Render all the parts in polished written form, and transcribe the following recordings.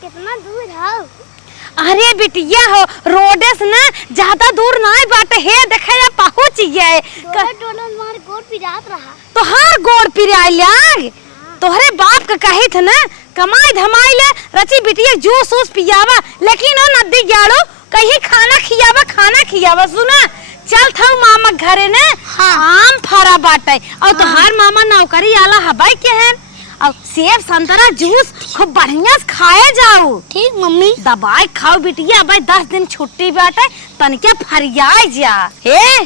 कितना दूर हो? अरे बिटिया हो रोडे से ना ज्यादा दूर ना बाटे हे देखे या पहुंच गए डोला मार गोड़ पिरात रहा तो हर गोड़ पिराइला तोहरे बाप का कही थे ना कमाई धमाई ले रची बिटिया जूस उस पियावा लेकिन ओ नदी गाड़ो कहीं खाना खियावा सुना चल था मामा घरे ने आम फरा बाटे और तोहार मामा नौकरी आला हबाई के हैं और सेब संतरा जूस खूब बढ़िया से खाए जाओ। ठीक मम्मी। दवाई खाओ बिटिया भाई 10 दिन छुट्टी बाटे तनिके फरियाए जा। हे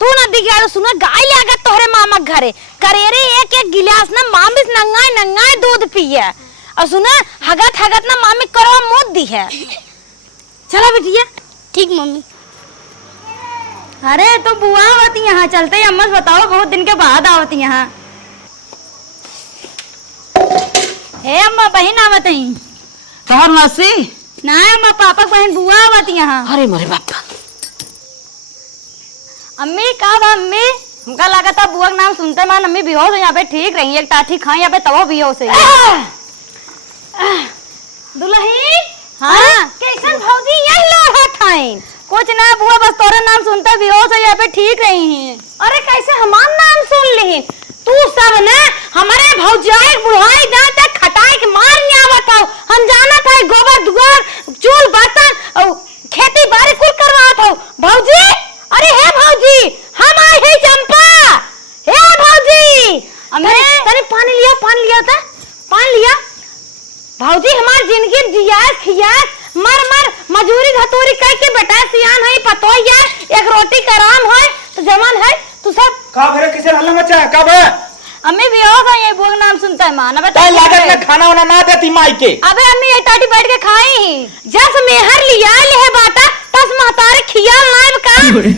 तू नदी गाड़ो सुना गाय ले आगा तोहरे मामा घरे करेरे एक गिलास ना मामी नंगाई दूध पिए और सुना हगत ना मामी करो मुद दी है। चला बिटिया। ठीक मम्मी। अरे तो बुआ आवती यहाँ चलते अम्मा बताओ बहुत दिन के बाद आवती यहाँ। हे अम्मा बहन आवत ही तोहर मौसी ना अम्मा पापा बहन बुआ आवती यहाँ। अरे मोरे बापा अम्मी का अम्मी हमका लगा था बुआ का नाम सुनते मान अम्मी बेहोश हो यहाँ पे ठीक रही एक टाठी खाई यहाँ पे तब बेहोश है। दुल्ही हाँ कैसन भौजी यही लोहा खाइन कुछ ना बुआ बस तोरा नाम सुनते बेहोश हो यहाँ पे ठीक रही हैं। अरे कैसे हमार नाम सुन ली तू सब ना हमारे भौजाई बुढ़ाई जाते खटाई के मार नहीं आवत हो हम जाना था गोबर दुआर चूल बर्तन और खेती बाड़ी कुल करवात हो भौजी। अरे हे भौजी हम आए हैं चंपा। हे भौजी तने पानी लिया था पानी लिया भौजी हमार जिंदगी जियास खियास मर मजूरी धतूरी कह के बेटा सियान है पतो यार एक रोटी का आराम है तो जवान है तू सब का भरे किसे हल्ला मचा का बे अम्मी भी हो गई ये बोल नाम सुनता है मां ताई लागत में खाना वाना ना देती माई के। अबे अम्मी ये टाटी बैठ के खाई ही जस मेहर लिया ले है बाटा तस महतारे खियाल नाइब का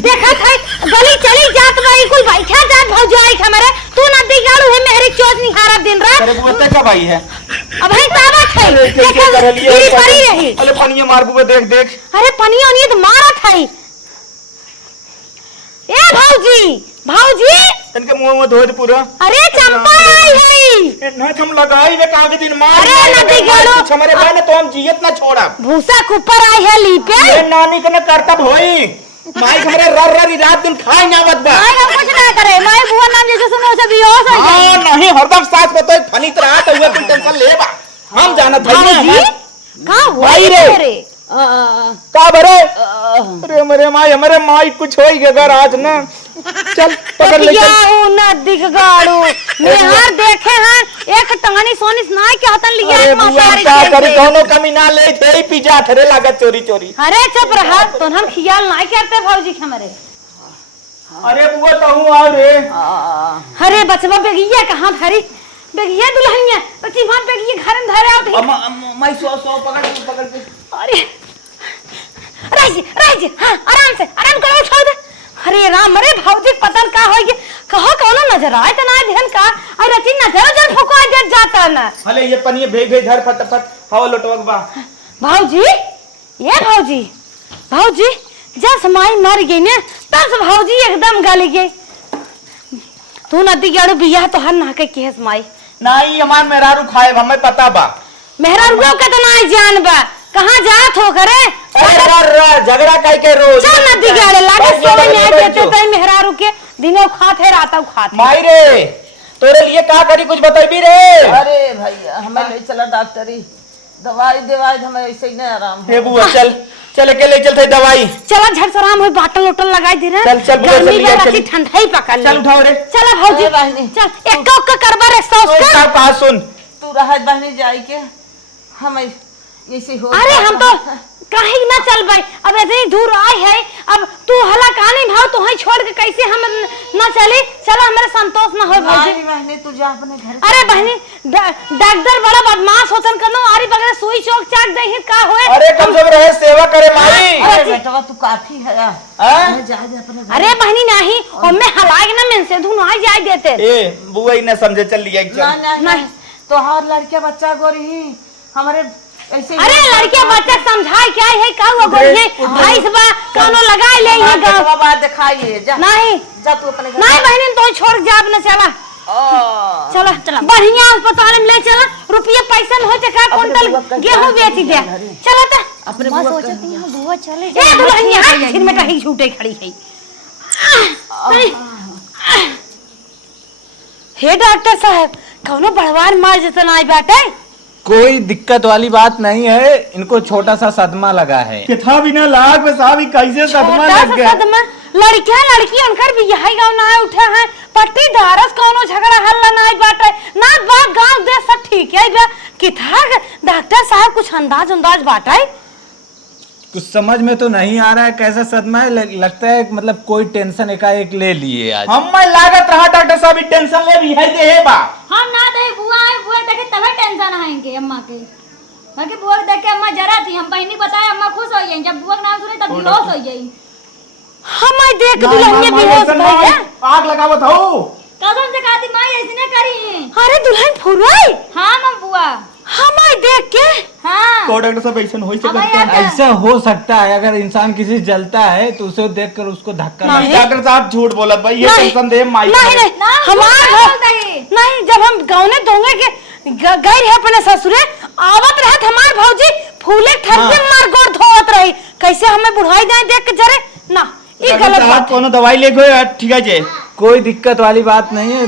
देखा था गली चली जात भाई कुल बैठा जात भौजाई हमारे तू नदी गाड़ू है मेहरी चोच निहारा दिन रात। अरे बुआ का भाई है अब है तावा है देखा कर लिए पड़ी रही। अरे पनिया मार बुआ देख अरे पनिया नहीं तो मारा था ए भौजी इनके मुंह में धो दे पूरा। अरे चंपा आई है ना हम लगाई वे कागे दिन मार अरे नदी गाड़ो कुछ हमारे भाई ने तो हम जियत ना छोड़ा भूसा कुपर आई है लीपे ये नानी के न करता भई माई हमारे रर रात दिन खाई ना आवत बा माई हम कुछ ना करे माई बुआ नाम जैसे सुनो से बेहोश हो हां नहीं हरदम सास पे तो फनी तरह तो हुए कोई टेंशन ले बा हम जाना था ना का भाई रे का भरे अरे मेरे माई हमारे माई कुछ होई गया घर आज ना चल पकड़ ले चल नदी के गाड़ू मेहर देखे हैं एक टंगनी सोनी नाई के हाथन लिया अरे बुआ का करी कोनो कमी ना ले थे पिज्जा थरे लागत चोरी अरे चुप रहा तो हम खियाल नहीं करते भौजी हमारे। अरे बुआ तो हूं आ रे अरे बचवा बेगिया कहां धरी बेगिया दुल्हनिया बच्ची मां बेगिया घर में धरे आओ मैं सो पकड़ के अरे राजी हां आराम करो छोड़ दे। अरे राम अरे भौजी पतन का होई कहो कोनो नजर आए त ना ध्यान का अरे रची नजर जन फुको जट जाता ना हले ये पनिए भेग धर फटाफट हवा लटवक बा भौजी ये भौजी जब माई मर गई ने तब भौजी एकदम गल गई तू नदी गाड़ू बियाह तो हर ना के केस माई नहीं हमार मेहरारू खाए हमें पता बा मेहरारू के तो ना जान बा कहां जात हो करे अरे झगड़ा काई के रोज चल नदी गाड़े लागे सोवे नहीं देते तई मेहरारू के दिनों खाते रातों खाते माई रे तोरे लिए का करी कुछ बताइबी रे। अरे भैया हमें ले चला डॉक्टरी दवाई हमें ऐसे ही नहीं आराम हे बुआ चल के ले चलते दवाई चला झट से आराम हो बाटल उटल लगाई दे रे चल गर्मी में रखी ठंडा ही पकड़ चल उठाओ रे चला भौजी चल एक करबा रे सौस का कहा सुन तू रहत बहनी जाई के हम ऐसे हो। अरे हम तो काहे ना चल भाई अब ऐसे ही दूर आए है अब तू हला कहानी भाव तो ही छोड़ के कैसे हम ना चले चला हमारे संतोष ना हो भौजी बहनी तू जा अपने घर। अरे बहनी डॉक्टर बड़ा बदमाश होतन कनो आरी बगैर सुई चोक चाक दे ही का होए। अरे कम से रहे सेवा करे माई अरे बेटवा तू काफी है जा अपने। अरे बहनी नहीं और मैं हलाए ना मैं से धुन आ जाए देते ए बुआ ही ना समझे चल लिया नहीं तो हर लड़के बच्चा गोरी हमारे ऐसे। अरे लड़के बच्चा समझाए क्या है का वो गोरी भाई सब कानो लगाए ले ये गांव बात दिखाई ले जा नहीं जा तू अपने घर नहीं बहनी तो छोड़ जा अपने चला चलो चलो बढ़िया अस्पताल में ले चला, रुपया पैसा में हो तो का क्विंटल गेहूं बेच दे। चलो तो अपने मैं बुआ सोचती हूँ बुआ चले ए दुल्हनिया सिर में कहीं छूटे खड़ी है। हे डॉक्टर साहब, कौनो बड़वार मार जतन आई बाटे? कोई दिक्कत वाली बात नहीं है, इनको छोटा सा सदमा लगा है। कितना बिना लाग में साहब कैसे सदमा छोटा लग सा गया। सदमा, लड़कियां लड़की उनकर भी यही गांव ना उठे हैं, पट्टी दारस कौनो झगड़ा हल्ला ना आई बाटे ना, बात गांव दे सब ठीक है बा। किथा डॉक्टर साहब कुछ अंदाज बाटे? कुछ समझ में तो नहीं आ रहा है कैसा सदमा है, लगता है मतलब कोई टेंशन एकाएक ले लिए आज। हम लागत रहा डॉक्टर साहब टेंशन ले भी है दे बा। हम ना दे बुआ है, बुआ देखे तबे टेंशन आएंगे अम्मा के। बाकी बुआ देख के अम्मा जरा थी, हम पहली बताए अम्मा खुश हो गई, जब बुआ का नाम सुने तब बेहोश हो गई। हम देख दुल्हन बेहोश हो गई, आग लगावत हो। कसम से कहती मां ऐसने करी। अरे दुल्हन फुरवाई। हां मम बुआ, हम देख के। हां तो डॉक्टर साहब ऐसा हो सकता है, ऐसा हो सकता है। अगर इंसान किसी जलता है तो उसे देखकर उसको धक्का लगे। डॉक्टर साहब झूठ बोला भाई, ये टेंशन दे माई। नहीं नहीं, जब हम गाँव में दोंगे के गए रहे अपने ससुरे, आवत रहत हमार भौजी फूले ठरके मार गोड़ धोवत रही, कैसे हमें बुढ़ाई जाए देख के जरे ना, ये गलत बात। कोनो दवाई ले गए ठीक है जी, कोई दिक्कत वाली बात नहीं है,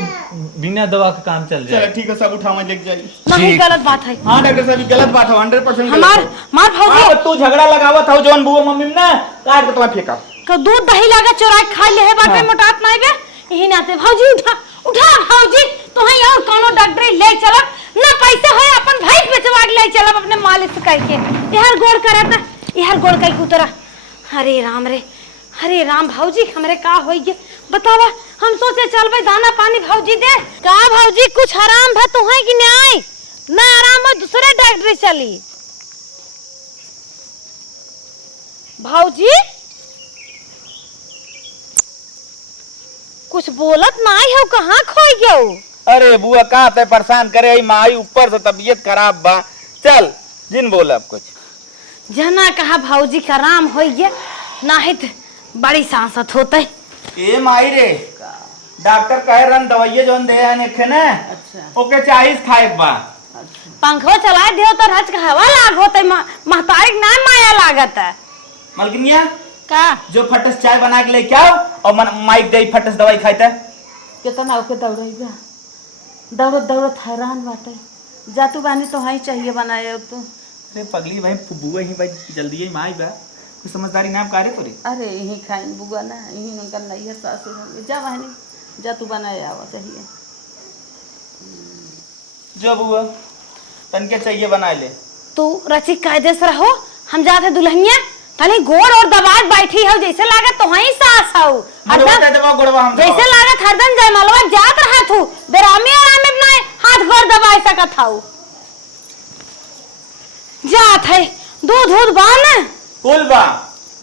बिना दवा का काम चल जाए। ठीक है, सब उठावा देख जाइए। नहीं गलत बात है। हाँ डॉक्टर साहब गलत बात है, 100% हमार मार भौजी तू झगड़ा लगावा था जौन बुआ मम्मी में ना काट के तुम्हें फेंका का दूध दही लगा चोरा खा ले है बाटे मोटात नहीं बे, यही नाते भौजी उठा उठा भौजी, तोही और कोनो डॉक्टर ले चला ना, पैसा है अपन भाई बेचवा के ले चला अपने मालिक करके। यार गोड़ करता, यार गोड़ कई उतरा। हरे राम रे, हरे राम भौजी हमरे का होई गे बतावा। हम सोचे चल भाई दाना पानी भौजी दे का, भौजी कुछ आराम भा तो है कि नहीं ना, आराम हो दूसरे डॉक्टर चली। भौजी कुछ बोलत नहीं हो, कहाँ खोई गयो? अरे बुआ कहाँ पे परेशान करे माई, ऊपर से तबीयत खराब बा। चल जिन बोला अब कुछ जना कहा भौजी का आराम होई गे, नहीं तो बड़ी सांसत होते। ए माई रे, डॉक्टर कहे रन दवाइये जोन दे आने ना, ओके चाहिए खाए बा। पंखो चला दियो तो रच का हवा लाग होते, महतारी ना माया लागत है। मलकिनिया का जो फटस चाय बना के लेके आओ और माइक दे फटस दवाई खाइते। कितना ओके दौड़ई बा, दौड़त दौड़त हैरान बाटे, जातू बानी तो हाई चाहिए बनाए अब तो। अरे पगली भाई बुआ ही भाई जल्दी ही माई बा, कुछ समझदारी नाम कार्य करे। अरे यही खाइन बुआ ना, यही उनका नहीं है सासू होंगे, जा बहनी जातू बनाए आवा चाहिए। जो बुआ तन के चाहिए बना ले। तू रची कायदे से रहो, हम जाते दुल्हनिया तनी गोड़ और दबात बैठी हो, जैसे लागत तो हई सास हो हरदम, जैसे लागत हरदम जयमालवा जात रहा तू बेरामी आराम में हाथ गोड़ दबाई सकत हूं। जात है दूध दूध बान कुल बा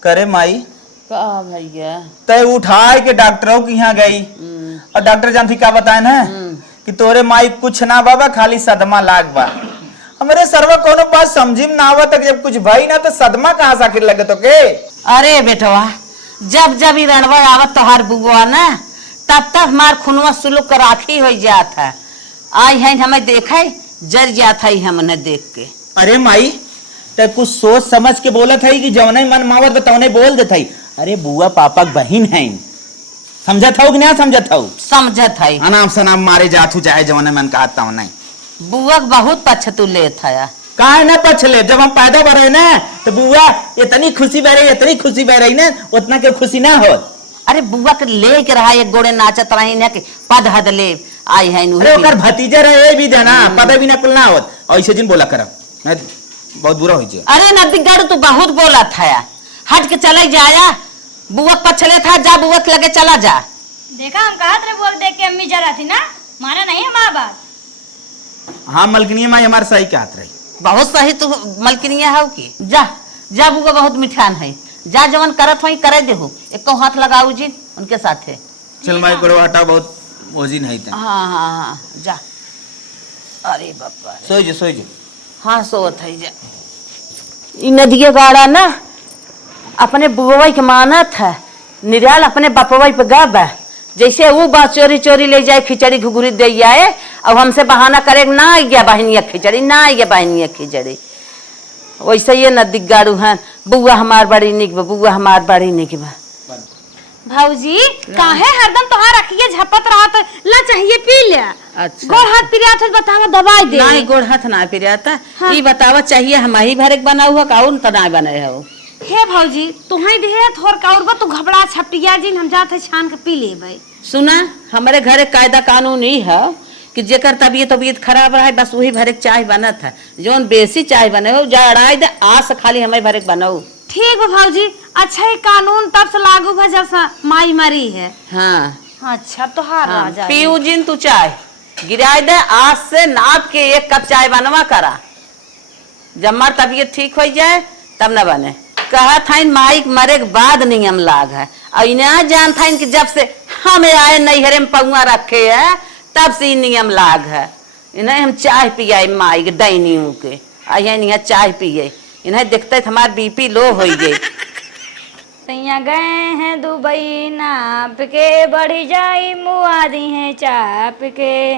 करे माई का भैया तय उठाए के डॉक्टरों के यहाँ गई और डॉक्टर जानती क्या बताए ना कि तोरे माई कुछ ना बाबा, खाली सदमा लाग बा। हमारे सर्व कोनो बात समझी में ना आवत, जब कुछ भाई ना तो सदमा कहाँ से आखिर लगे तो के। अरे बेटवा जब जब ही रणवा आवत तो हर बुआ ना, तब तक हमार खुनवा सुलूक कर आखी हो जात है। आई है हमें देखा जर जात है हमने देख के। अरे माई तो कुछ सोच समझ के बोलत है कि जवने मन मावत बताओने बोल देत है। अरे बुआ पापा बहन है, समझत हो कि नहीं समझत हो? समझत है, अनाम सनाम मारे जात हो चाहे जवने मन कहता हूं नहीं। बुआ बहुत पछतू लेत है। काहे ना पछले, जब हम पैदा बढ़े ना तो बुआ इतनी खुशी बह रही, इतनी खुशी बह रही ना, उतना के खुशी ना हो। अरे बुआ के ले के रहा एक गोड़े नाचत रही ना कि पद हद ले आई है। अरे ओकर भतीजा रहे भी देना पता भी ना कुल ना होत, ऐसे दिन बोला करब नहीं बहुत बुरा होई जे। अरे नदिगड़ तू बहुत बोला था, हट के चले जाया, बुआ पछले था, जा बुआ के लगे चला जा। देखा हम कहा तेरे बुआ देख के अम्मी जरा थी ना, मारा नहीं है माँ बाप। हाँ मलकिनी माई हमारे सही के हाथ रही, बहुत सही तू मलकिनिया हो की। जा जा बुआ बहुत मिठान है, जा जवन करत वही करे देहु, एको हाथ लगाऊ जी उनके साथ है। चल माई गोड़वा हटा, बहुत ओजिन है। हाँ हाँ हाँ जा। अरे बापा सोई जो हाँ सोत है जा। इ नदिया गाड़ा ना अपने बुआ के मानत है, निराल अपने बापवा पे गाब जैसे वो बस चोरी चोरी ले जाए खिचड़ी घुघुरी दे आए, अब हमसे बहाना करे ना आ गया बहनिया खिचड़ी, ना आ गया बहनिया खिचड़ी। वैसे ये न दिग्गाड़ू है, बुआ हमार बड़ी निक बा, बुआ हमार बड़ी निक बा। भौजी काहे हरदम तोहार रखिए झपत रहत, ला चाहिए पी ले। अच्छा गोड़ हाथ पिरियात है बतावा दवाई दे। नहीं गोड़ हाथ ना पिरियाता। ई बतावा चाहिए हम ही भरे बना हुआ काउन तना बने हो। हे भौजी तुहाई दे थोर काउर बा, तू घबरा छपटिया जिन हम जात है छान के पी लेबै। सुना हमारे घरे कायदा कानून ही है कि जेकर तबीयत खराब रहे बस वही भरे चाय बनत है, जोन बेसी चाय बने हो जा अड़ाई दे आस खाली हमें भरे बनाओ। ठीक है भौजी, अच्छा ये कानून तब से लागू है जब से माई मरी है। हाँ अच्छा तो हार हाँ, राजा पीऊ जिन तू चाय गिराई दे आज से नाप के 1 कप चाय बनवा करा, जब मर तबीयत ठीक हो जाए तब न बने। कहा था माई मरे के बाद नियम लाग है, और इन्हें जान था कि जब से हमें आए नैहरे में पौआ रखे है तब से नियम लाग है। इन्हें हम चाय पियाए माई के दैनियों के, यहाँ चाय पिए, इन्हें देखते हमार बीपी लो हो गई। सैया गए हैं दुबई नाप के, बढ़ी जाई मुआदी है चाप के।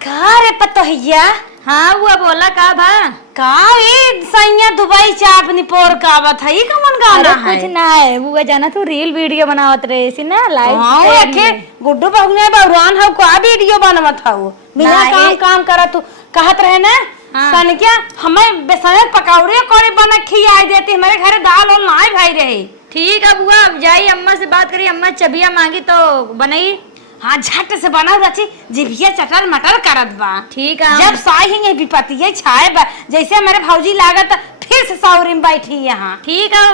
का रे पतोहिया? हाँ वो बोला का बा? का ये सैया दुबई चाप निपोर का बात है, ये कौन गाना है? कुछ ना है, वो जाना तू रील वीडियो बनावत रहे सी ना लाइव। हाँ वो रखे गुड्डू बहुने बहरान हो का वीडियो बनावत हो, बिना काम करा तू कहत रहे ना। सन क्या हमें बेसन पकौड़े कोड़े बना खियाई देती, हमारे घर दाल और नाई भाई रहे। ठीक है बुआ, अब जाई अम्मा से बात करी, अम्मा चबिया मांगी तो बनाई। हाँ झट से बना रची, जिभिया चटर मटर करत बा। ठीक है जब साई हिंगे विपत्ति छाए बा, जैसे हमारे भौजी लागत फिर से सौरी में बैठी यहाँ। ठीक है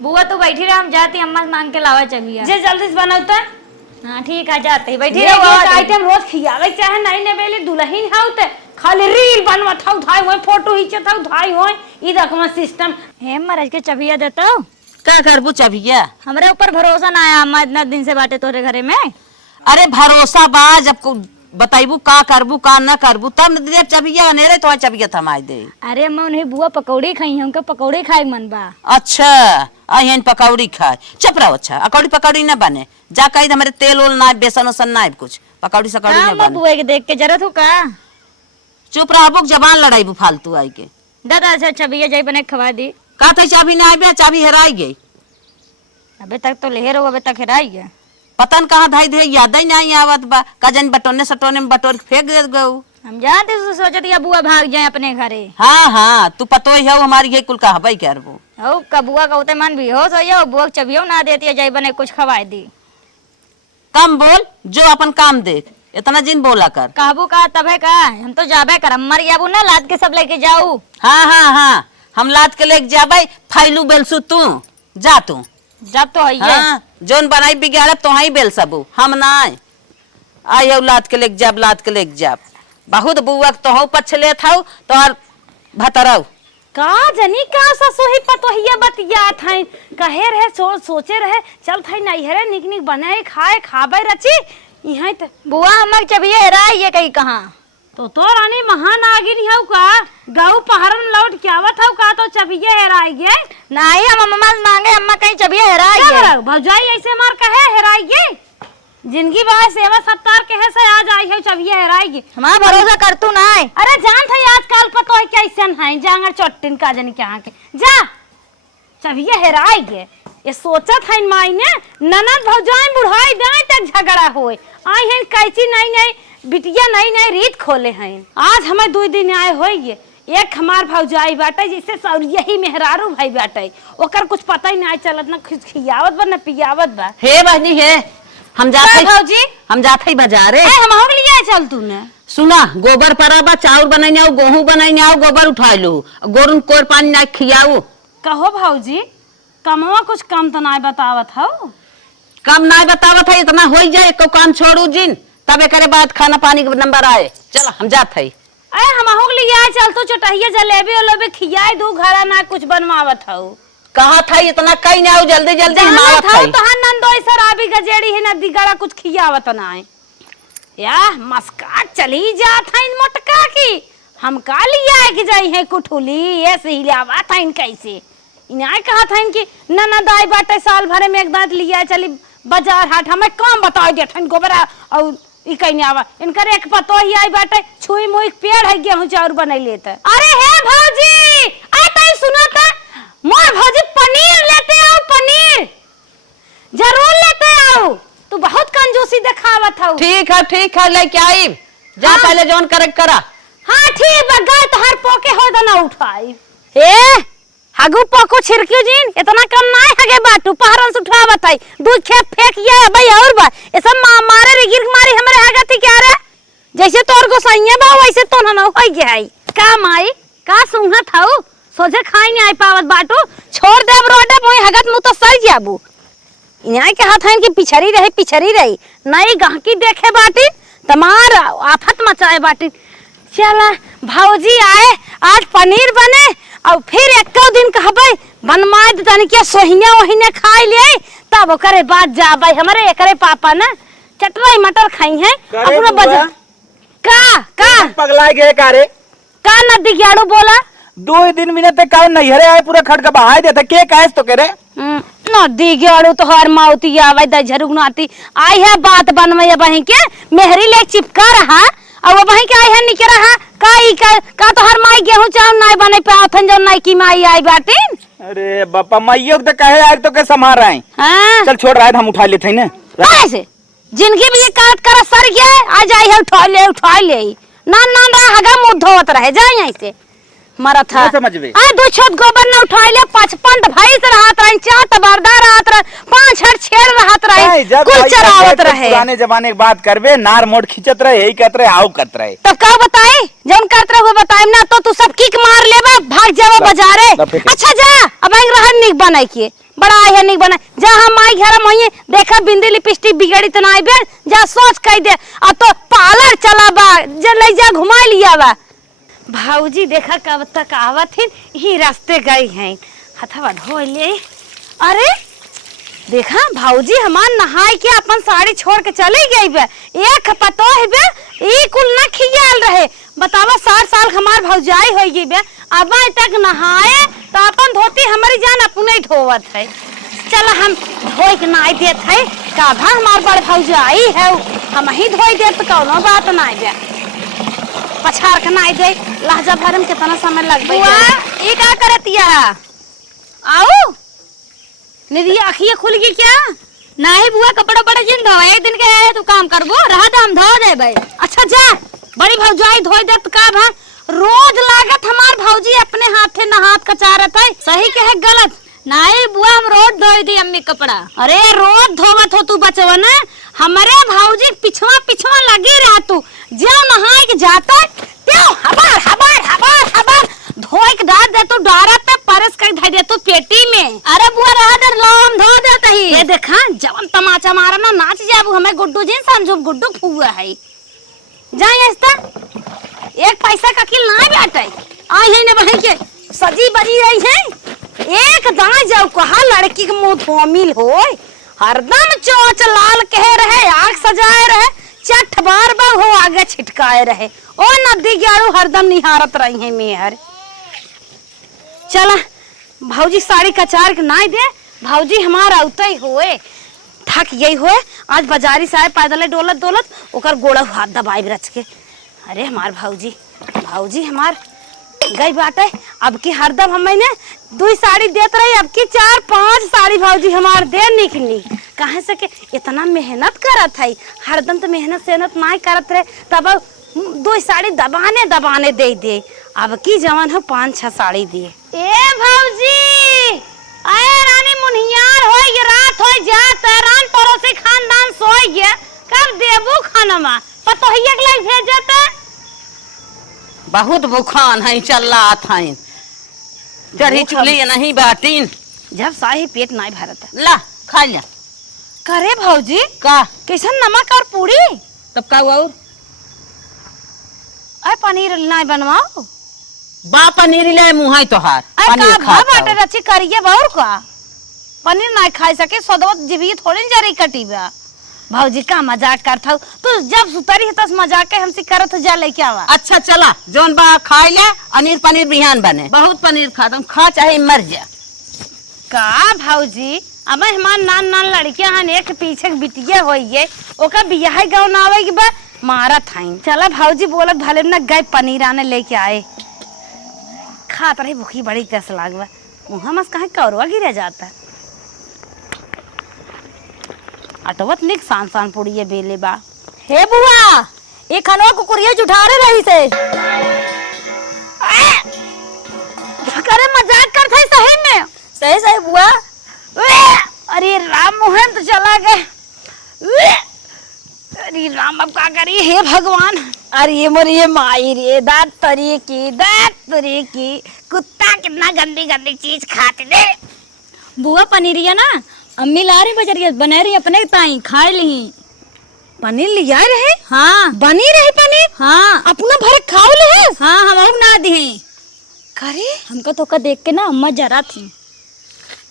बुआ तो बैठी रहा, हम जाती अम्मा से मांग के लावा चबिया जे जल्दी से बनाता। हाँ ठीक है जाते बैठी रहो। आइटम रोज खियावे चाहे नहीं ने बेली दुल्हन हाउ ते खाली रील बनवत हौ, धाई होय फोटो खींचत हौ, धाई होय ई देखो सिस्टम। हे महाराज के चबिया देता हूं, क्या करबू चबिया? हमरे ऊपर भरोसा ना आया, अम्मा इतना दिन से बाटे तोरे घरे में। अरे भरोसा बा, जब बताइबू का करबू का न करबू तब न चबिया अनेरे तो चबिया थमाई दे। अरे मैं उन्हें बुआ पकौड़ी खाई, हमके पकौड़े खाए मन बा। अच्छा अहन पकौड़ी खाए, चुप रहो। अच्छा अकौड़ी पकौड़ी न बने, जा कही हमारे तेल ओल ना बेसन उसन ना कुछ, पकौड़ी सकौड़ी न बने। बुआ के देख के जरूरत हो का? चुप रहो, जबान लड़ाई फालतू आई के। दादा अच्छा चबिया जाई बने खवा दी। का थे चाबी ना आबे, चाबी हेराई गई। अबे तक तो लेहर हो, अबे तक हेराई गया। पतन कहाँ धाई दे याद ही नहीं आवत बा, का जन बटोने सटोने में बटोर के फेंक दे गऊ। हम जानते सोचत या बुआ भाग जाए अपने घरे। हाँ हाँ तू पतो ही है हमारी ये कुल कहबई करबो। हो कबुआ का उते मन भी हो सो यो बुआ चबियो ना देती है, जाई बने कुछ खवाई दी। कम बोल, जो अपन काम देख, इतना जिन बोला कर। काबू का तबे का हम तो जाबे कर, मर याबू ना लाद के सब लेके जाऊ। हाँ हाँ हाँ हम लाद के लेके जाबे, फाइलू बेलसु तू जा तू जब तो है हाँ, जोन बनाई बिगाड़ तो ही बेल सबू, हम ना आई लाद के लेके जाब, लाद के लेके जाब। बहुत बुआ तो हूँ पछले था तो और भतरऊ का जनी का ससुही पतोहिया बतिया थाई कहे रहे सोचे रहे चल थाई नहीं हरे निक निक बनाए खाए खाबे रची यहां त बुआ हमर चबिया हेराई ये कहीं कहां तो रानी महान आगिन हौ का गाऊ पहाड़न लौट के आवत हौ का तो चबिया हेराई गे नहीं हम अम्मा से मांगे अम्मा कहीं चबिया हेराई गे भौजाई ऐसे मार कहे हेराई गे जिंदगी बा सेवा सत्कार कहे से आज आई है चबिया हेराई गे हमारा भरोसा कर तू ना अरे जान था आजकल पतो है कैसन है जांगर चोटिन का जनी के के जा चबिया हेराई गे ये सोचत है मायने ननद भौजाई बुढ़ाई दाई तक झगड़ा होए आई है कैची नहीं बिटिया नहीं रीत खोले हैं आज हमें 2 दिन आए होइए एक हमार भौजाई बाटे जैसे सब यही मेहरारू भाई बाटे ओकर कुछ पता ही नहीं चलत ना खियावत बा ना पियावत बा हे बहनी है हम जाते भौजी हम जाते बाजारे हम हो लिए चल तू ने सुना गोबर पराबा चाउर बनाई आओ गेहूं बनाई आओ गोबर उठा लो गोरुन कोर पानी ना खियाओ कहो भौजी कमवा कुछ कम तो नहीं बतावत हो कम नहीं बतावत है इतना हो जाए को काम छोड़ू जिन तब करे बाद खाना पानी के नंबर आए चलो हम जात है अरे हम हो लिए चल तू चटहिया जलेबी ओलेबी खियाई दू घरा ना कुछ बनवावत हो कहा था इतना कहीं ना आओ जल्दी जल्दी मावत है तो नंदोई शराबी गजेड़ी है नदी गड़ा कुछ खियावत ना है या मस्का चली जात है इन मोटका की हम का लिया है कि जाई है कुठुली ऐसे ही लावा था इन कैसे इन्हें कहा था इनकी ननद आई बाटे साल भरे में एक दांत लिया चली बाजार हाट हमें काम बताओ जेठन गोबरा और ई कहीं आवा इनकर एक पतो ही आई बाटे छुई मुई पेड़ है गेहूं चाउर बनै लेते। अरे हे भौजी आ तई सुनो त मोर भौजी पनीर लेते आओ पनीर जरूर लेते आओ। तू बहुत कंजूसी दिखावत हौ। ठीक है लेके आई जा। हाँ। पहले जौन करे करा। हां ठीक बा गाय तो हर पोके हो दना उठाई। ए हगु पोको छिरकियो जिन इतना कम नाय हगे बाटू पहाड़न से उठावत है दूध खेत फेंक ये भाई और बा ए सब मारे रे गिर मारी हमरे हगती क्या रे जैसे तोर को सैया बा वैसे तो न होई गई का माई का सुंघत हौ सोझे खाई नहीं आई पावत बाटू छोड़ देब रोडे मोई हगत मु तो सर जाबू इन्हां के हाथ है कि पिछड़ी रही नई गहकी देखे बाटी तमार आफत मचाए बाटी। चला भौजी आए आज पनीर बने और फिर एक दिन कहबे बनमाए तनी के सोहिने ओहिने खाई ले तब करे बाद जाबे हमरे एकरे पापा ना चटराई मटर खाई है अपना बजा का पगला गए कारे का नदी ग्याड़ू बोला 2 दिन मिनट तक का नैहरे आए पूरा खड़ का बहाय देता के कैस तो करे नदी ग्याड़ू तो हर माउती आवे द झरुक नाती आई है बात बनवे बही के मेहरी ले चिपका रहा और वो बही के आई है निके रहा का तो हर माई गेहूं चाउर नाय बने पाथन जो नाय की माई आई बाटिन। अरे बापा माइयो तो कहे आज तो के संभाल रहे हैं। हां चल छोड़ रहा है हम उठा लेते हैं ना ऐसे जिंदगी भी ये काट कर सर गया आज आई है उठा ले ना रहा हगा मुंह धोत रहे जाए ऐसे मरा था समझबे आ दो छोट गोबर न उठा ले 55 भाई से रहत रहे 4 बरदार रहत रहे 5 हट छेड़ रहत रहे कुल चरावत रहे। पुराने जमाने की बात करबे नार मोड़ खिंचत रहे यही कहत रहे आओ करत रहे तब का बताए जौन करत रहे वो बताए ना तो तू सब किक मार लेबे भाग जावे बाजारे। अच्छा जा अब आई रहन निक बनाई के बड़ा आई है निक बनाई जा हम माई घर में देखा बिंदी लिपस्टिक बिगड़ी त ना आइबे जा सोच कह दे अब तो पार्लर चलाबा जे ले जा घुमा लिया बा भाऊजी देखा कब तक आवत ही ही रास्ते गई हैं हथवा धो ले। अरे देखा भाऊजी हमार नहाई के अपन साड़ी छोड़ के चली गई बे एक पतो है बे ई कुल ना खियाल रहे बतावा 60 साल हमार भौजाई होई गई बे अब तक नहाए तो अपन धोती हमारी जान अपने ही धोवत है। चला हम धोई के नाई देत है का भा हमार बड़ भौजाई है हम ही धोई देत कोनो बात ना बे पछाड़ के नाई दे लहजा भरे में कितना समय लग बुआ ई का करतिया आओ निधि आँखियाँ खुल गई क्या नहीं बुआ कपड़ा बड़ा जिन धोए एक दिन के है तू काम करबो रहा दे हम धो दे भाई। अच्छा जा बड़ी भौजाई धोई दे तो का भा रोज लागत हमार भौजी अपने हाथे नहात कचारत है सही के है गलत नहीं बुआ हम रोज धोई दी अम्मी कपड़ा। अरे रोज धोवत हो तू बचवा ना हमारे भौजी पिछवा लगी रहा तू जो नहाए के जाता त्यो हबार धोए के डाल दे तू डारत पे परस कर धर दे तू पेटी में। अरे बुआ रहा दे लो हम धो देते ही ये देखा जवन तमाचा मारा ना नाच जाबू हमें गुड्डू जी समझो गुड्डू फुआ है जाए ऐसा एक पैसा का किल ना बैठे आई है ने बहन के सजी बजी रही है एक दाई जाओ कहा लड़की के मुंह धोमिल हो हरदम चोच लाल कह रहे आग सजाए रहे चट बार हो आगे छिटकाए रहे ओ नदी ग्यारू हरदम निहारत रही है मेहर। चला भौजी साड़ी कचार के नाई दे भौजी हमारा उतई ही होए थक गई होए आज बाजारी से आए पैदल डोलत ओकर गोड़ा हाथ दबाई रच के। अरे हमार भौजी हमार गई बाटे अब की हरदम हमें ने 2 साड़ी देत रही अब की 4-5 साड़ी भौजी हमार दे निकली कहे से के इतना मेहनत करत है हरदम तो मेहनत नहीं करत रहे तब 2 साड़ी दबाने दे अब की जवान हो 5-6 साड़ी दिए। ए भौजी आए रानी मुनियार होई गे रात होई जात रान पड़ोसी खानदान सोई गे कब देबू खानमा पतोहिया के लिए भेजत बहुत भूखान है चल्ला थाइन चढ़ी चुली नहीं बाटीन जब साही पेट नहीं भरत ला खा लिया करे भौजी का कैसन नमक और पूरी तब का हुआ और अरे पनीर नहीं बनवाओ बा पनीर ले मुहाई तोहार पनीर खा बाटे रची करिए बाउर का पनीर नहीं खा सके सदो जीवी थोड़ी जरी कटी बा भौजी का मजाक करता तू जब सुतरी है तस मजाक के हमसे करत जा ले क्या हुआ। अच्छा चला जोन बा खाई ले अनीर पनीर बिहान बने बहुत पनीर खाता खा चाहे मर जा का भौजी अब हमार नान नान लड़कियां हन एक पीछे के बिटिया होइए ओका बियाह गाँव ना आवे के बा मारा थाई। चला भाऊजी बोलत भले ना गए पनीर आने लेके आए खात रही भूखी बड़ी कस लागवा मुँह मस कहे कौरवा गिरा जाता। अटवत निक सान सान पुड़िए बेले बा। हे बुआ ये खनवा कुकुरिया जुठारे रही से। करे मजाक कर थे सही में। सही सही बुआ। अरे राम मोहन तो चला गए। अरे राम अब क्या करिए हे भगवान। अरे ये मोरी ये माई रे दांत तरी की कुत्ता कितना गंदी गंदी चीज खाते दे। बुआ पनीरिया ना अम्मी ला रही बजरिया बना रही अपने ताई खाए ली। पनीर लिया रहे। हाँ बनी रही पनीर। हाँ अपना भर खाओ ले। हाँ हम ना दी करे हमको तो का देख के ना अम्मा जरा थी।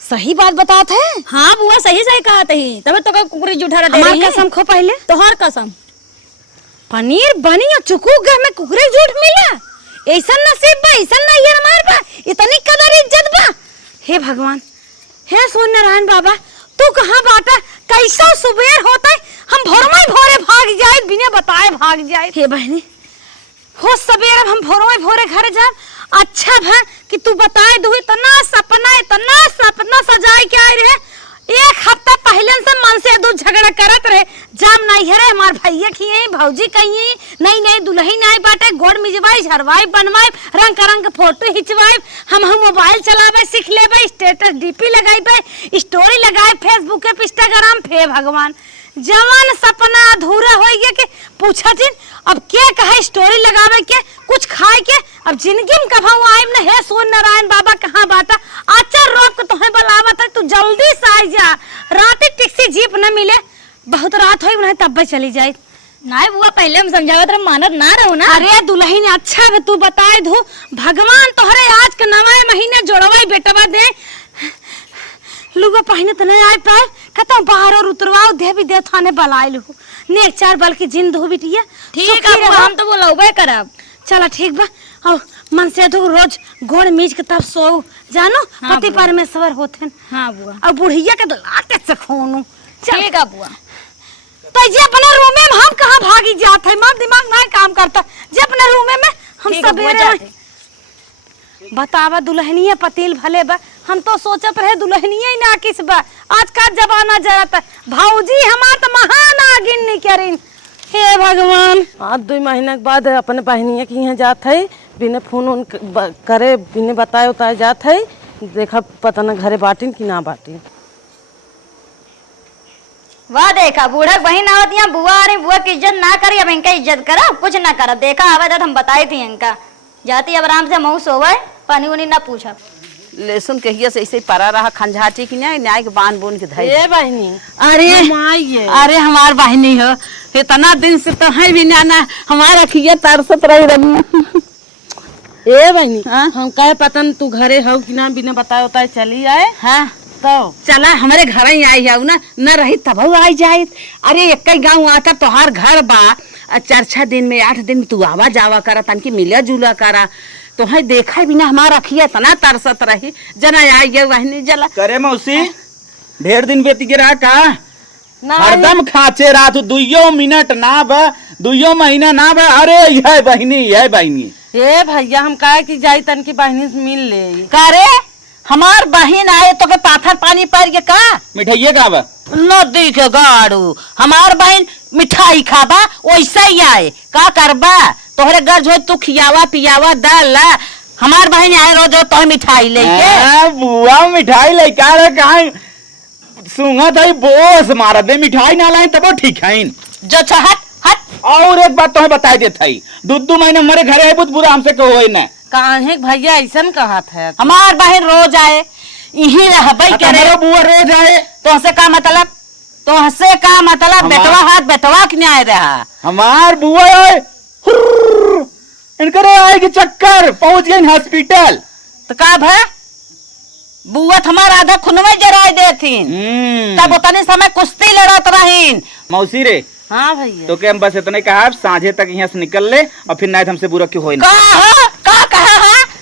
सही बात बताते हैं। हाँ बुआ सही सही कहा थी तब तो का कुकुरी जुठारा दे रही है। कसम खो पहले तोहर कसम पनीर बनी और चुकू घर में कुकुरे झूठ मिला। ऐसा नसीब बा ऐसा ना ये मार बा इतनी कदर इज्जत बा। हे भगवान हे सोनारायण बाबा तू कहाँ बाटा कैसा सुबेर होता है हम भोरमाई भोरे भाग जाए बिना बताए भाग जाए। हे बहनी हो सवेर हम भोरमाई भोरे घर जाए अच्छा भा कि तू बताए दो इतना सपना सजाए के आए रहे। एक हफ्ता पहले से मन से दो झगड़ा करत रहे जाम नहीं है रे हमार भैया खिए भौजी कहिए नहीं दुल्ही नहीं बाटे गोड़ मिजवाई झरवाई बनवाई रंग करंग के फोटो खिंचवाई हम मोबाइल चलावे सीख लेबे स्टेटस डीपी लगाइबे स्टोरी लगाए फेसबुक पे इंस्टाग्राम पे भगवान जवान सपना अधूरा हो गया के पूछा जिन अब क्या कहे स्टोरी लगावे के कुछ खाए के अब जिंदगी में कभाऊ आइम न हे सोन नारायण बाबा कहाँ बाटा आचार रोक के तुम्हें बुलावत है तू जल्दी से आ जा। रात टैक्सी जीप न मिले बहुत रात होई नहीं तब चली जाए। नहीं बुआ पहले हम समझावत रहे मानत ना रहो ना। अरे दुल्ही ने अच्छा है तू बताए दो भगवान तोहरे आज के नवाए महीने जोड़वाई बेटवा दे लुगा पहने तो नहीं आए पाए कहता बाहर और उतरवाओ दे भी दे थाने बलाए लू नेक चार बल की जिंद हो बिटिया। ठीक है हम तो बोलबे करब। चला ठीक बा और मन से तो रोज गोड़ मीज के तब सो जानो हाँ पति परमेश्वर होते। हाँ बुआ और बुढ़िया के लाटे से खूनू ठीक है बुआ। तो जे अपने रूमे में हम कहाँ भागी जाते मार दिमाग नहीं काम करता जे अपने रूमे में हम सब बतावा दुल्हनिया पतिल भले बा हम तो सोचत रहे दुल्हनिया ही ना किस बा आज का जमाना जरा भाऊजी हमार तो महान आगिन नहीं करिन। हे भगवान आज 2 महीना के बाद अपने बहनिया के यहाँ जात है बिना फोन करे बिना बताए उताए जात है देखा पता न घरे बाटिन कि ना बाटिन। वाह देखा बूढ़ा बहन आवत यहाँ बुआ अरे बुआ की इज्जत ना करी अब इनका इज्जत करा कुछ ना करा देखा आवा हम बताई थी इनका जाती अब आराम से मुँह सोवे पानी उनी ना पूछा। लेसुन कहिया से ऐसे ही परा रहा खंझाटी की न्याय के बांध बोन के धई। ए बहनी अरे हमार बहनी हो इतना दिन से तो है भी ना हमारा खिया तरसत रही ए बहनी हम कहे पता न तू घरे हो कि ना बिना बताए उताए चली आए। हाँ तो चला हमारे घर ही आई जाऊ ना न रही तब आई जाए। अरे एक गाँव आता तोहार घर बा 4-6 दिन में 8 दिन में तू आवा जावा करा तनकी मिला जुला करा तो है देखा बिना हमारा रखिया तना तरसत रही जना आई गए वहनी जला करे मौसी ढेर दिन बेती के रहा का हरदम खाचे रात 2 मिनट ना बा 2 महीना ना बा। अरे यह बहनी ए भैया हम कहे कि जाई तन की बहनी से मिल ले करे हमार बहन आए तो के पाथर पानी पर के का मिठाइये का बा नदी के गाड़ू हमार बहन मिठाई खाबा वैसा ही आए का करबा तोहरे घर जो तू खियावा पियावा दाल हमार बहन आए रोज तो मिठाई लेके बुआ मिठाई लेकर रे काहे सुंगत है बोस मार दे मिठाई ना लाए तब ठीक है जो हट हट। और एक बात तुम्हें बताई देता है 2 महीने हमारे घरे है बहुत बुरा हमसे कहो ना काहे भैया ऐसा कहा था हमार बहन रोज आए यही रहबई करे बुआ रोज आए तोहसे का मतलब बेटवा हाथ बेटवा के न्याय रहा हमार बुआ आए इनकर आए के चक्कर पहुंच गए हॉस्पिटल तो का भा बुआ हमार आधा खुनवे जराय देथिन तब उतने समय कुश्ती लड़त रहीन मौसी रे। हाँ भैया तो क्या हम बस इतने कहा साँझे तक यहाँ से निकल ले और फिर नाइट हमसे बुरा क्यों हो का कहा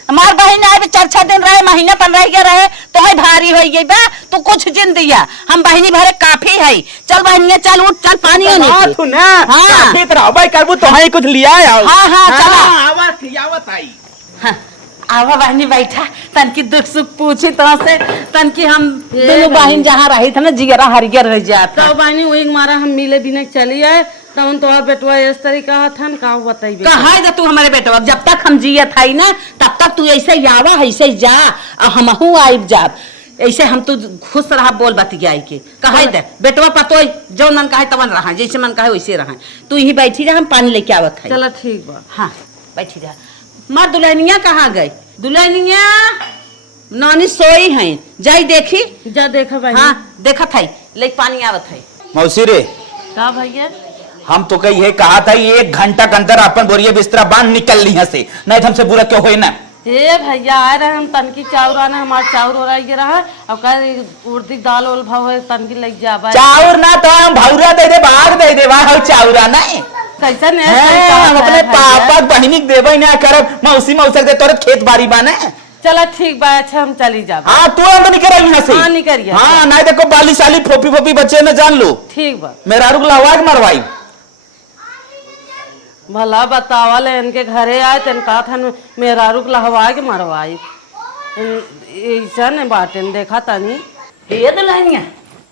हमार बहन आए 4-6 दिन रहे महीना 15 के रहे तो है भारी हो गई बा तो कुछ जिन दिया हम बहनी भरे काफी है। चल बहनिया चल उठ चल पानी होने हाँ की। तू ना हाँ। काफी तरह भाई करबू तो है कुछ लिया आओ। हाँ हाँ चला। आवा खियावत आई। हाँ, आवा बहनी बैठा तन की दुख सुख पूछी तो से तन की हम दोनों बहन जहाँ रही थे ना जिगरा हरियर हो जाता। तो बहनी वही मारा हम मिले बिना चली आए तब तो बेटवा इस तरीका था का बताइए कहा है तू हमारे बेटवा जब तक हम जियत है ना तब तक तू ऐसे आवा ऐसे ही जा और हमहू आइब जाब ऐसे हम तू खुश रहा बोल बतियाई के कहा दे बेटवा पतो जो मन कहे तवन रहा जैसे मन कहे वैसे रहा तू यही बैठी रहा हम पानी लेके आवत है। चलो ठीक बा। हाँ बैठी रहा। माँ दुल्हनिया कहाँ गई? दुल्हनिया नानी सोई है जाई देखी। जा देखा भाई। हाँ देखत है ले पानी आवत है। मौसी रे का भैया हम तो कही है कहा था 1 घंटा के अंदर अपन बोरिया बिस्तरा बांध निकल ली से नहीं हमसे बुरा क्यों हुई ना। हे भैया आए रहे हम तनकी चाउर आना हमारा चाउर हो रहा रहा और कह उड़दी दाल ओल भाव है तनकी लग जा चाउर ना तो हम भौरा दे दे भाग दे दे वाह चाउरा नहीं कैसा हम अपने पापा बहनी देवे ना करब मौसी मौसक दे तोरे खेत बाड़ी बाने। चला ठीक बा अच्छा हम चली जा। हाँ तू अंदर निकल यहाँ से। हाँ निकल। हाँ नहीं देखो बाली साली फोपी फोपी बच्चे न जान लो। ठीक बा। मेरा रुक आवाज मरवाई भला बतावल इनके घरे आए तेन कहा था मेरा रुक लहवा के मरवाई ऐसा नहीं बाटे देखा तनी। ये दुल्हनिया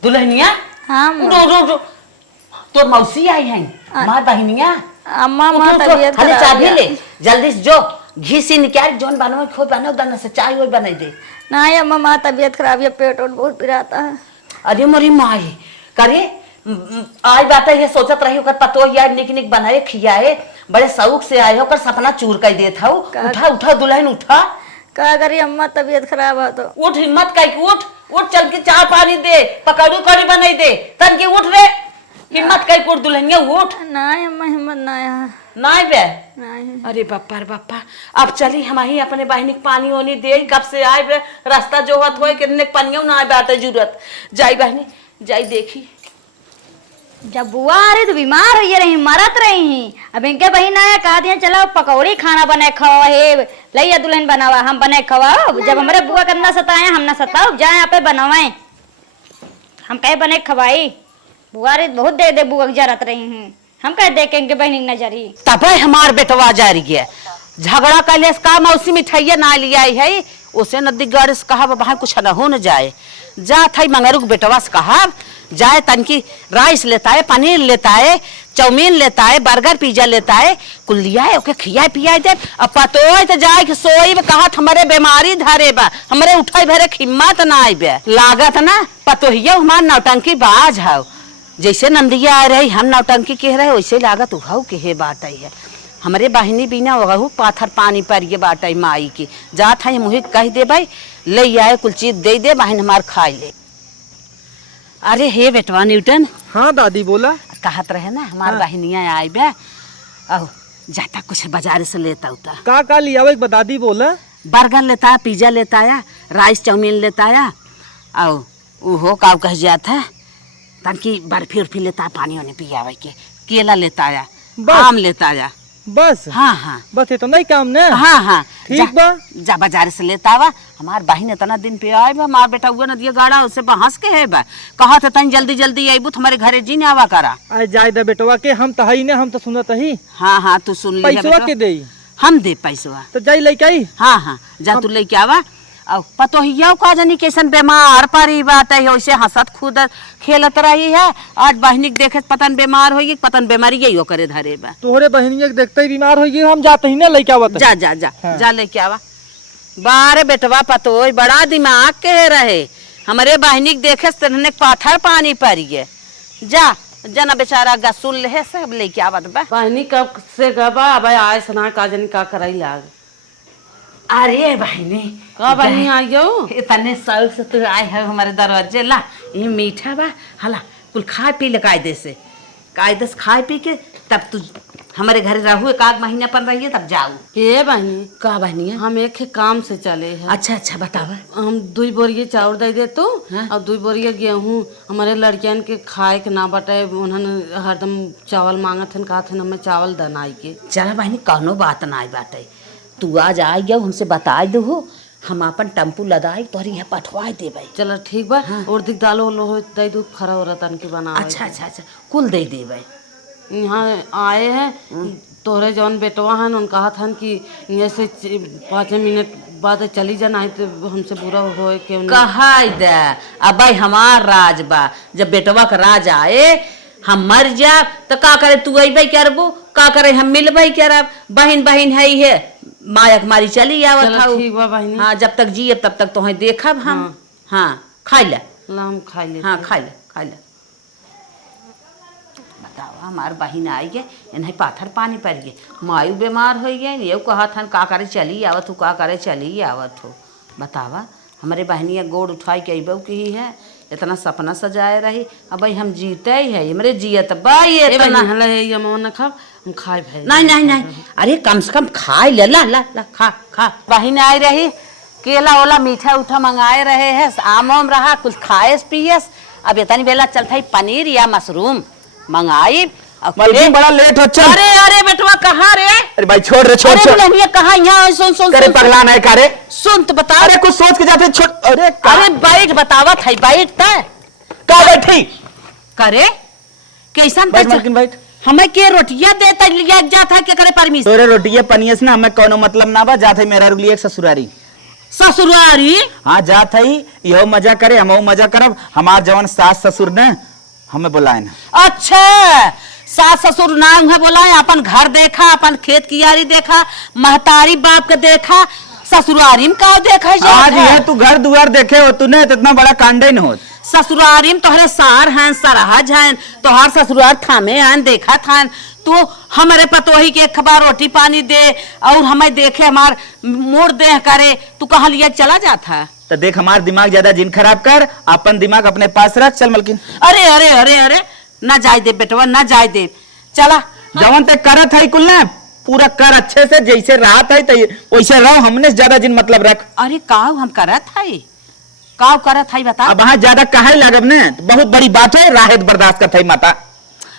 दुल्हनिया हाँ तो मौसी आई है माँ बहनिया अम्मा माँ तबीयत खाली खराब चाबी है। ले जल्दी से जो घी से निकाल जोन बनवा खो बनो दाना से चाय वो बनाई दे। नहीं अम्मा माँ तबीयत खराब है पेट और बहुत पिराता है। अरे मोरी माँ करे आज बात है सोचत रही होकर पतो यार निक निक बनाए खियाए बड़े शौक से आए होकर सपना चूर कर देता हूँ। उठा उठा दुल्हन उठा। क्या करी अम्मा तबीयत खराब है तो। उठ हिम्मत कह उठ उठ चल के चाय पानी दे पकड़ू कड़ी बनाई दे तन के उठ रे हिम्मत कह उठ दुल्हनिया उठ। नहीं अम्मा हिम्मत ना है। नहीं बे नहीं अरे बप्पा रे बप्पा अब चली हम ही अपने बहनी के पानी होनी दे कब से आए बे रास्ता जो हत हो कितने पनियों ना आए बात जरूरत जाई बहनी जाई देखी। जब बुआ आ रही तो बीमार हो रही मरत रही अब इनके बहन आया कहा दिया चलो पकौड़ी खाना बनाए खवा हे लैया दुल्हन बनावा हम बनाए खवाओ जब हमारे बुआ करना सताए हम ना सताओ जाए यहाँ पे बनवाए हम कहे बने खवाई बुआ रही बहुत दे बुआ जरत रही हूँ हम कह दे के इनके बहन नजरी तब हमार बेटवा जा रही है झगड़ा कैले का मौसी मिठाइया ना लिया है उसे नदी गढ़ से कहा वहां कुछ न हो न जाए जा था मंगरू बेटवा से कहा जाए तनकी राइस लेता है पनीर लेता है चाउमीन लेता है बर्गर पिज्जा लेता है कुल लिया है ओके खिया पिया दे अब पतो तो जाए कि सोई में कहा हमारे बीमारी धरे बा हमारे उठाई भरे हिम्मत ना आई बे लागत ना पतो ही हमार नौटंकी बाज है जैसे नंदिया आ रही हम नौटंकी कह रहे वैसे लागत उहाऊ के बात आई है हमारे बहनी बिना वहू पाथर पानी पर ये बात आई माई की जात है मुझे कह दे भाई ले आए कुल चीज दे दे बहन हमार खाई ले। अरे हे बेटवा न्यूटन। हाँ दादी बोला कहत रहे ना हमार बहनिया आई बे अब जाता कुछ बाजार से लेता उता का लिया एक दादी बोला बर्गर लेता है पिज्जा लेता है राइस चाउमीन लेता है और वो का कह जाता है ताकि बर्फी उर्फी लेता है पानी वानी पियावे के केला लेता है आम लेता है बस। हाँ हाँ बस ये तो नहीं काम ने। हाँ हाँ ठीक बा जा बाजार से लेता हुआ हमार बहन इतना दिन पे आए बा हमार बेटा हुआ न दिया गाड़ा उसे बहस के है बा कहा था तन जल्दी जल्दी आईबू तुम्हारे घरे जी ने आवा करा आज जाए दे बेटवा के हम तो हई ने हम तो सुनत ही। हाँ हाँ तू सुन लिया पैसवा के दे हम दे पैसवा तो जाई लेके आई। हाँ हाँ जा तू लेके आवा और पतो हिया का जानी कैसन बीमार परी बात है वैसे हंसत खुद खेलत रही है आज बहनी देखे पतन बीमार होगी पतन बीमारी यही करे धरे बा तोहरे बहनिया के देखते ही बीमार हो गई हम जाते ही ना लेके आवत जा जा जा हाँ। जा लेके आवा बारे बेटवा पतो बड़ा दिमाग के रहे हमारे बहनी देखे तेने पाथर पानी पड़िए जा जना बेचारा गा सुन ले सब लेके आवत बा। बहनी कब से गबा अब आए सना का जनी का कराई लाग। अरे बहनी का बहनी आई हो इतने शौक से तू आए है हमारे दरवाजे ला ये मीठा बा हला कुल खा पी ले कायदे से खाए पी के तब तू हमारे घर रहू एक आध महीना पर रहिए तब जाऊ। ये बहनी का बहनी हम एक काम से चले हैं। अच्छा अच्छा बतावा। हम 2 बोरिया चाउर दे दे तो हाँ? और 2 बोरिया गेहूं हमारे लड़कियन के खाए के ना बटे उन्होंने हरदम चावल मांगत हन कहा थे हमें चावल दनाई के। चला बहनी कौनो बात ना आई बाटे तू आज आ गया हमसे बता दो हम अपन टेम्पू लदाई तोहरी यहाँ पठवा देबै। चलो ठीक बा। और दिख दालो लो हो दही दूध खरा हो रहा तन की बना। अच्छा अच्छा अच्छा कुल दे देबै। यहाँ आए हैं तोहरे जौन बेटवा हन उन कहा था कि यहाँ से 5 मिनट बाद चली जाना है तो हमसे बुरा हो क्यों नहीं। कहा दे अब भाई हमार राज बा, जब बेटवा का राज आए हम मर जा तो का करे, तू अबे करबो का करे, हम मिलबे करब। बहन बहन है माया कुमारी चली आवत चलो हऊ। ठीक बा बहिनी। हाँ जब तक जिए तब तक तुम्हें देखब हम। हाँ खाई ले। ला हम खाई ले। हाँ खाई ले खाई ले। बताओ हमार बहन आई गए इन्हें पाथर पानी पड़ गए, मायू बीमार हो गए, ये कहा था का करे चली आवत हो, का करे चली आवत हो। बतावा हमारे बहनिया गोड़ उठाई के अबू की है, इतना सपना सजाए रही। अब भाई हम जीते ही है मेरे जियत भाई इतना। हम खाए भाई। नहीं नहीं नहीं अरे कम से कम खाए ले। ला ला ला खा खा। बहन आई रही केला ओला मीठा उठा मंगाए रहे हैं, आम वाम रहा कुछ खाएस पियस। अब इतनी बेला चलता है पनीर या मशरूम मंगाई। मलकिन बड़ा लेट हो। चल अरे अरे बेटवा कहाँ रे? अरे भाई छोड़ रे, छोड़ अरे छोड़। दुल्हनिया कहाँ? यहाँ सुन सुन करे पगला नहीं करे। सुन तो बता। अरे कुछ सोच के जाते छोड़। अरे अरे बैठ बतावा था बैठ तय का बैठी करे कैसन बैठ मलकिन बैठ। हमें के रोटियां देता लिया जाता के करे परमिशन। तोरे रोटिये पनियस ना हमें कोनो मतलब ना बा। जात है मेरा रुलिए एक ससुरारी। ससुरारी? हाँ जात है यो मजा करे हम मजा करब। हमार जवन सास ससुर ने हमें बुलाए ना। अच्छा सास ससुर नाम है बोला है, अपन घर देखा, अपन खेत कियारी देखा, महतारी बाप के देखा, ससुरारी में का देखा आज ये तू घर दुआर देखे हो तूने तो इतना बड़ा कांडे न हो। ससुरारी में तोहरे सार हैं सरहज हैं, तोहार ससुरार थामे हैं देखा था। तू हमारे पतोही के एक बार रोटी पानी दे और हमें देखे हमार मोड़ दे करे, तू कहाँ लिया चला जाता। तो देख हमार दिमाग ज्यादा जिन खराब कर, अपन दिमाग अपने पास रख। चल मलकिन। अरे अरे अरे अरे ना जाए दे बेटवा ना जाए दे। चला जवन ते करत है कुल ना पूरा कर अच्छे से, जैसे राहत है वैसे रहो। हमने ज्यादा जिन मतलब रख। अरे काव हम करत है काव करत है बता। अब वहां ज्यादा काहे लागब ने, तो बहुत बड़ी बात है। राहत बर्दाश्त करत है माता,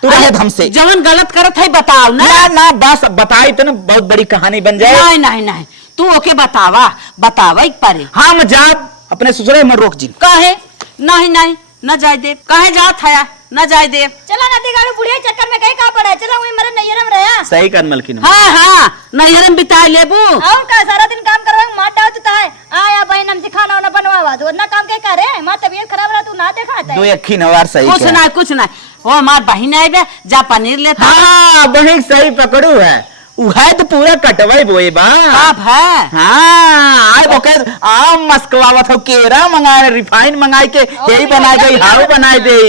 तू राहत हमसे। जवन गलत करत है बताओ ना। ना ना बस बताई तो ना बहुत बड़ी कहानी बन जाए। नहीं नहीं नहीं तू ओके बतावा बतावा एक पारे। हम जाब अपने ससुराल में रोक जी। काहे? नहीं नहीं न जाए दे। काहे जात है न जाए दे। चला नदी गाड़ू बुढ़िया चक्कर में कहीं का पड़ा है। चला वही मेरे नैयर में रहा। सही कर मलकिन। हाँ हाँ नैहर में बिताए लेबू। और का सारा दिन काम करवा माटा तो है। आया बहन हमसे खाना वाना बनवावा दो ना काम के करे। मां तबीयत खराब रहा तू ना देखा दो अखी नवार सही कुछ ना कुछ ना। वो हमार बहन आई बे जा पनीर लेता। हाँ बड़ी सही पकड़ू है। है तो पूरा कटवाई बोए बा। बाप है। हाँ आए बोके आम मस्कवावत हो, केरा मंगाए, रिफाइन मंगाए के यही बनाई गई हाउ बनाई दे।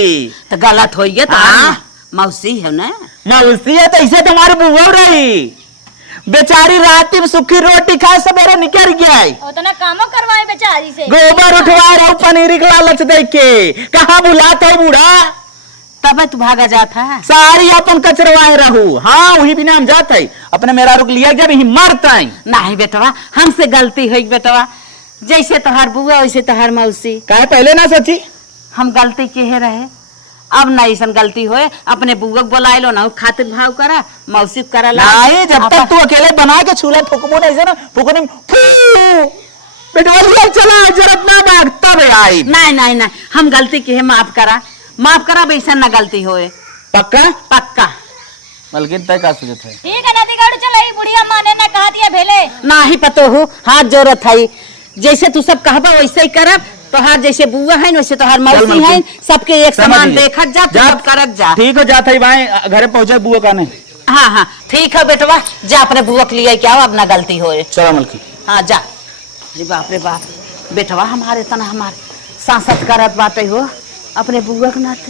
तो गलत हो गया। हाँ। मौसी है ना मौसी है तो इसे तुम्हारी बुआ रही बेचारी रात में सूखी रोटी खाए सवेरे निकल गया। उतना कामो करवाए बेचारी से। गोबर उठवा रहा पनीर का लालच दे के। कहाँ बुलाता है बूढ़ा? तब तू भागा जाता है। सारी अपन कचरवाए रहू। हाँ वही बिना हम जाते है अपने मेरा रुक लिया जब ही मरता है। नहीं बेटवा हमसे गलती हुई बेटवा, जैसे तोहार बुआ वैसे तोहार मौसी। कहे पहले ना सची हम गलती के रहे, अब नहीं सन गलती होए। अपने बुआ बुलाए लो ना खातिर भाव करा, मौसी करा ला। नहीं जब तक तू अकेले बना के छूले फुकमो नहीं से ना फुकने बेटवा चला जरूरत ना भाग तब आई। नहीं नहीं नहीं हम गलती के माफ करा वैसा ना गलती होए। पक्का पक्का। मलकिन तय का सोचत है। ठीक है नदी गाड़ू चला ही बुढ़िया माँ ने ना कहा दिया भेले। ना ही पतो हो हाथ जरूरत है, जैसे तू सब कहबा वैसे ही करब। तोहार जैसे बुआ है वैसे तोहार मौसी है, सबके एक समान देखत जा तू सब करत जा। ठीक हो जाता है भाई घरे पहुंचे बुआ का नहीं। हाँ हाँ ठीक है बेटवा जा अपने बुआ के लिए क्या अब ना गलती होए। चलो मलकिन। हाँ जा। अरे बाप रे बाप बेटवा हमारे तना हमारे सांसद करत बाटे हो अपने बुआ के नाते।